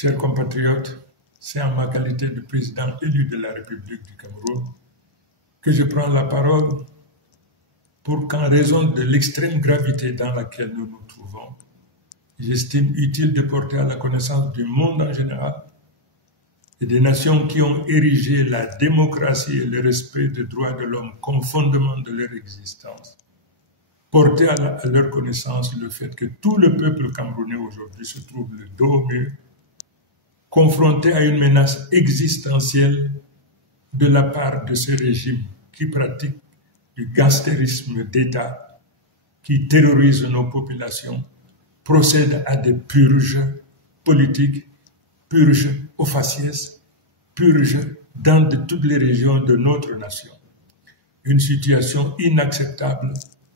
Chers compatriotes, c'est en ma qualité de président élu de la République du Cameroun que je prends la parole pour qu'en raison de l'extrême gravité dans laquelle nous nous trouvons, j'estime utile de porter à la connaissance du monde en général et des nations qui ont érigé la démocratie et le respect des droits de l'homme comme fondement de leur existence, porter à leur connaissance le fait que tout le peuple camerounais aujourd'hui se trouve le dos au mur, confronté à une menace existentielle de la part de ce régime qui pratique du gangstérisme d'État, qui terrorise nos populations, procède à des purges politiques, purges au faciès, purges dans toutes les régions de notre nation. Une situation inacceptable,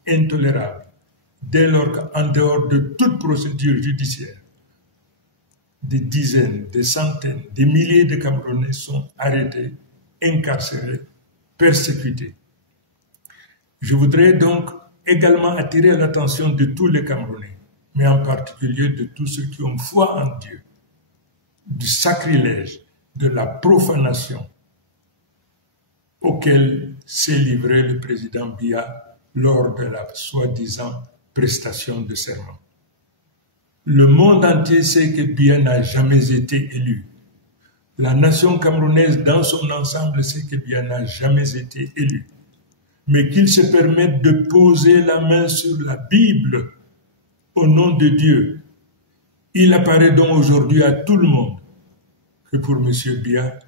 intolérable, dès lors qu'en dehors de toute procédure judiciaire, des dizaines, des centaines, des milliers de Camerounais sont arrêtés, incarcérés, persécutés. Je voudrais donc également attirer l'attention de tous les Camerounais, mais en particulier de tous ceux qui ont foi en Dieu, du sacrilège, de la profanation auquel s'est livré le président Biya lors de la soi-disant prestation de serment. Le monde entier sait que Biya n'a jamais été élu. La nation camerounaise dans son ensemble sait que Biya n'a jamais été élu. Mais qu'il se permette de poser la main sur la Bible au nom de Dieu. Il apparaît donc aujourd'hui à tout le monde que pour M. Biya,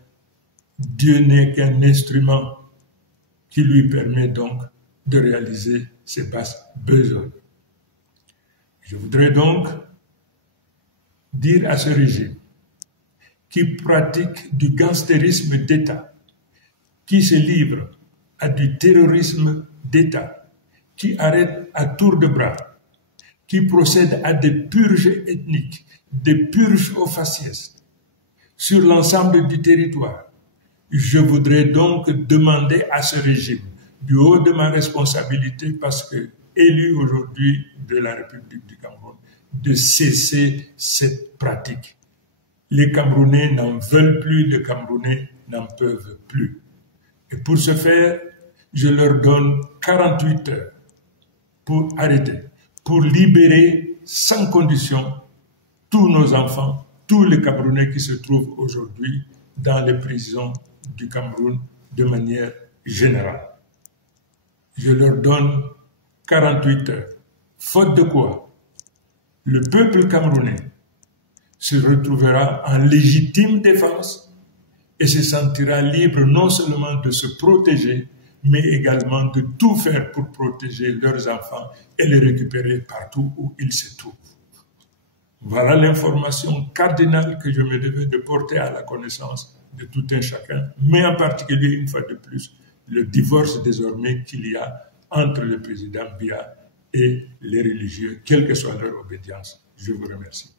Dieu n'est qu'un instrument qui lui permet donc de réaliser ses basses besognes. Je voudrais donc dire à ce régime qui pratique du gangstérisme d'État, qui se livre à du terrorisme d'État, qui arrête à tour de bras, qui procède à des purges ethniques, des purges au faciès sur l'ensemble du territoire. Je voudrais donc demander à ce régime, du haut de ma responsabilité, parce que élu aujourd'hui de la République du Cameroun, de cesser cette pratique. Les Camerounais n'en veulent plus, les Camerounais n'en peuvent plus. Et pour ce faire, je leur donne 48 heures pour arrêter, pour libérer sans condition tous nos enfants, tous les Camerounais qui se trouvent aujourd'hui dans les prisons du Cameroun de manière générale. Je leur donne 48 heures. Faute de quoi, le peuple camerounais se retrouvera en légitime défense et se sentira libre non seulement de se protéger, mais également de tout faire pour protéger leurs enfants et les récupérer partout où ils se trouvent. Voilà l'information cardinale que je me devais de porter à la connaissance de tout un chacun, mais en particulier, une fois de plus, le divorce désormais qu'il y a entre le président Biya et les religieux, quelle que soit leur obédience. Je vous remercie.